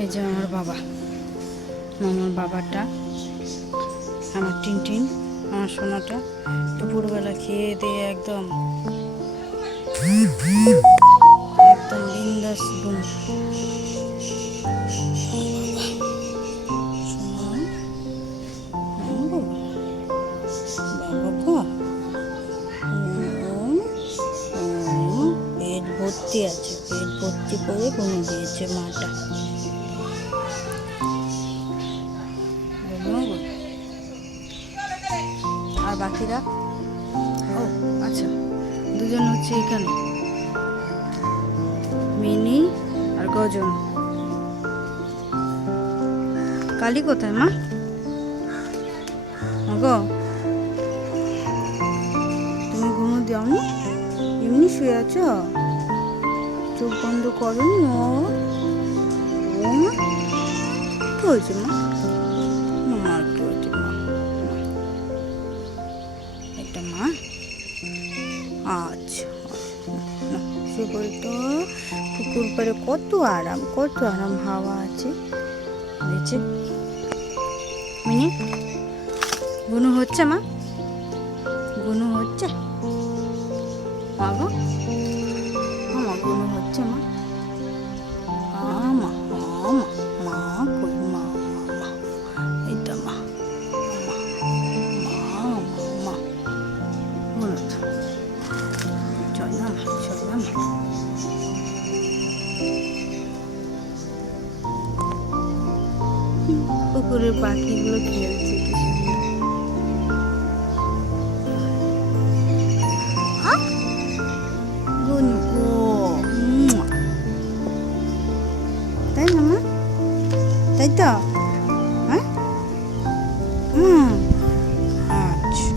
এই যে আমার বাবা, আমার বাবাটা, আমার টিনটিন, আমার সোনাটা দুপুরবেলা খেয়ে দিয়ে একদম একদম বিন্দাস ঘুম। পেট ভর্তি আছে, পেট ভর্তি করে ঘুমিয়ে দিয়েছে মাটা। আর বাকিরা, ও আচ্ছা, দুজন হচ্ছে এখানে, মিনি আর গজন। কালি কোথায় মা? গো, তুমি ঘুমো দাওনি? এমনি শুয়ে আছো? চোখ বন্ধ করনি? ও মা, কি হয়েছে মা? মার কি হয়েছে মা? একটা মা, আচ্ছা শুয়ে পড়ি তো। পুকুর পাড়ে কত আরাম, কত আরাম হাওয়া আছে। বুঝেছে মিনি? গুনু হচ্ছে মা? গুনু হচ্ছে মা গো? আমার গুনু হচ্ছে মা? মা মা মা কই মা? মা এটা মা, মা মা মা গুনু চল না মা, চল না মা। পুকুরের পাখিগুলো খেলছে কি সুন্দর। গুনু ও তাই না মা? তাই তো? হ্যাঁ আচ্ছা।